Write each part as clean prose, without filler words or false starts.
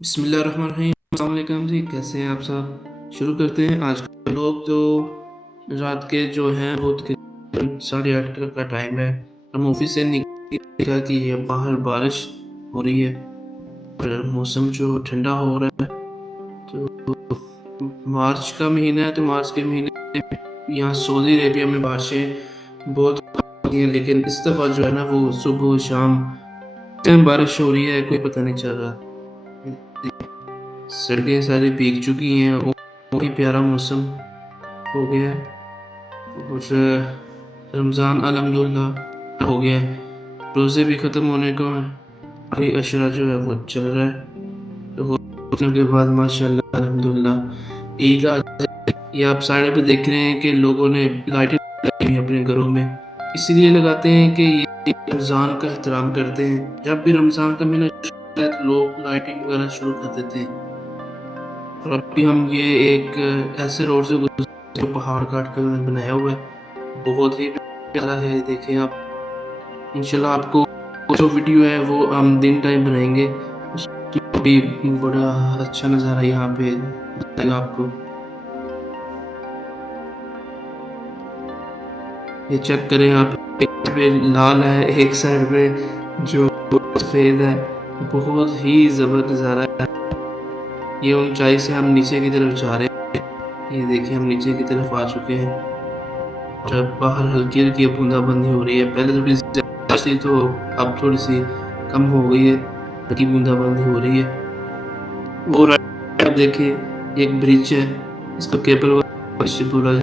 बिस्मिल्लाहिर्रहमानिर्रहीम। अस्सलाम वालेकुम जी, कैसे हैं आप सब। शुरू करते हैं। आज के लोग तो रात के जो हैं वो 8:30 का टाइम है। हम ऑफिस से निकले, देखा कि ये बाहर बारिश हो रही है और मौसम जो ठंडा हो रहा है। तो मार्च का महीना है, तो मार्च के महीने में यहाँ सऊदी अरेबिया में बारिशें बहुत होती हैं, लेकिन इस दफ़ा जो है ना वो सुबह शाम टाइम बारिश हो रही है, कोई पता नहीं चल रहा। सड़कें सारी भीग चुकी हैं और बहुत ही प्यारा मौसम हो गया है। और रमज़ान अल्हम्दुलिल्लाह हो गया है, रोज़े भी ख़त्म होने को हैं, आखिरी अशरा जो है वो चल रहा है। तो होने के बाद माशाल्लाह अल्हम्दुलिल्लाह ईद आ जाए। ये आप साइड पे देख रहे हैं कि लोगों ने लाइटें लगाई हुई हैं अपने घरों में, इसीलिए लगाते हैं कि ये रमज़ान का एहतराम करते हैं। जब भी रमज़ान का महीना शुरू होता है तो लोग लाइटिंग वगैरह शुरू कर देते हैं। और अभी हम ये एक ऐसे रोड से गुजर जो पहाड़ काट कर उन्होंने बनाया हुआ है, बहुत ही प्यारा है। देखें आप, इंशाल्लाह आपको जो वीडियो है वो हम दिन टाइम बनाएंगे, उसमें भी बड़ा अच्छा नज़ारा यहाँ पे दिखेगा आपको। ये चेक करें आप, एक पे लाल है, एक साइड पे जो सफ़ेद है। बहुत ही ज़बरदस्त नज़ारा है। ये ऊंचाई से हम नीचे की तरफ जा रहे हैं। ये देखिए हम नीचे की तरफ आ चुके हैं और बाहर हल्की हल्की बूंदाबांदी हो रही है। पहले थोड़ी ज़्यादा थी, तो अब थोड़ी सी कम हो गई है, हल्की बूंदाबांदी हो रही है। और आप देखिए एक ब्रिज है, इसका केबल बोला।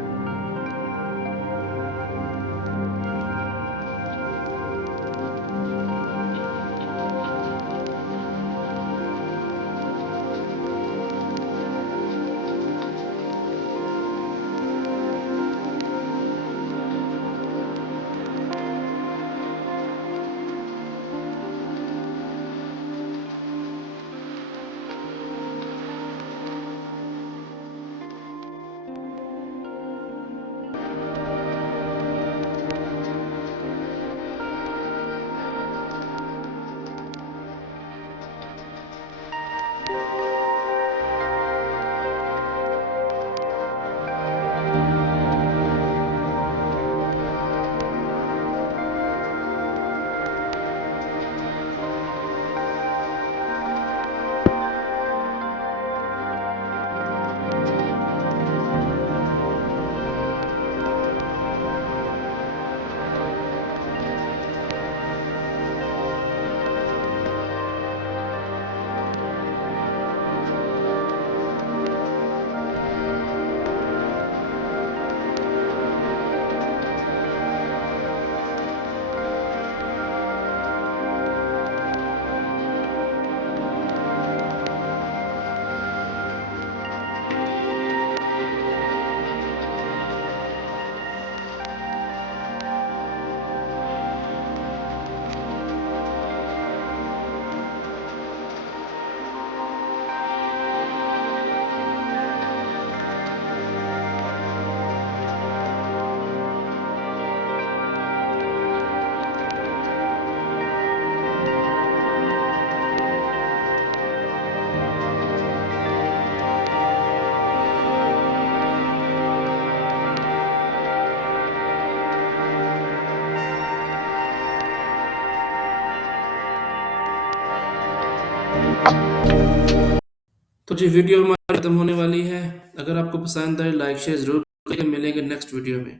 तो जी वीडियो हमारी खत्म होने वाली है। अगर आपको पसंद आए लाइक शेयर जरूर करें। मिलेंगे नेक्स्ट वीडियो में।